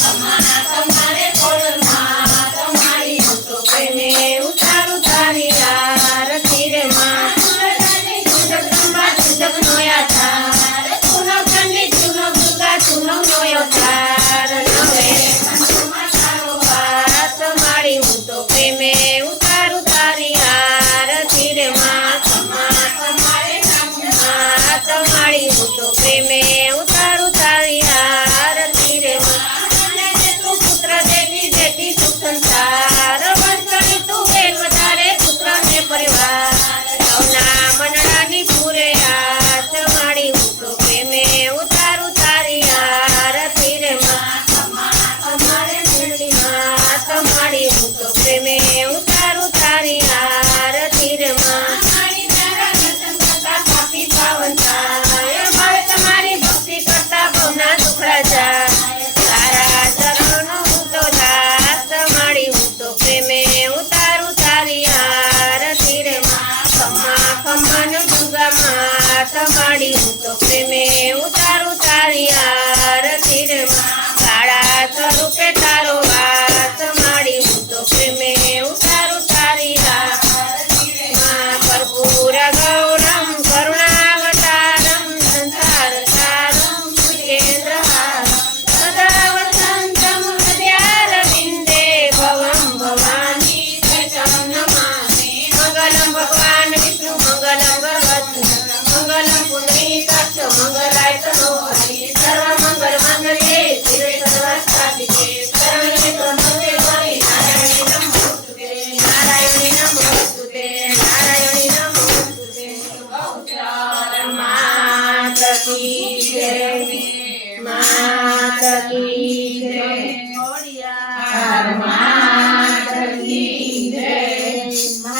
તમારે કોળમાં તમારી હું તો પ્રેમે ઉતારું તારી આરતી રે માં નોયા તાર તુનો ચંડી તુનો દુર્ગા તુનો નોયો તાર નવે તારો વાત મારી હું તો પ્રેમે ઉતારું તારી આરતી રે માં તમારે તમારી હું તો પ્રેમે ઉતારું તારી આરતી રે માં તું પુત્ર દેતી દેતી સુખ સંસાર વંશણી તું બેન વધારે પુત્ર ને પરિવાર સૌના મનડાની પૂરે આસ મારી હું તો પ્રેમે ઉતારું તારી આરતી રે માં તમારે મેળવી માં તમારી હું તો પ્રેમે ઉતારું તારી આરતી રે માં પાપી પાવન થાય મારે તમારી ભક્તિ કરતા ભવના દુખડા જાય તારા ચરણો હું તો દાસ મારી હું તો પ્રેમે ઉતારું તારી આરતી રે માં ખમ્મા ખમ્માન દુર્ગા માં તમારી હું તો પ્રેમે ઉતારું તારી આરતી રે માં કાળા સ્વરૂપે તારો વાસ મારી હું તો પ્રેમે ઉતારું તારી આરતી રે માં કર્પૂર ગૌરમ કરુણાવતારમ સંસાર સારમ ભુજેન્દ્રહારમ સદા વસંતમ હૃદયારવિંદે ભવમ ભવાની ચૈતમ નમામિ મંગલમ ભગવાન વિષ્ણુ મંગલમ ગણપતિ મંગલમ પુંડરીકાક્ષ મંગલાય તનો હરિ સર્વ મંગલ માંગલ્યે શિવે સર્વસ્થાપિતે શરણ્યે ત્ર્યંબકે ગૌરી નારાયણી નમોસ્તુતે નારાયણી નમોસ્તુતે નારાયણી નમોસ્તુતે ગૌચર માત કી જય માત કી જય માત કી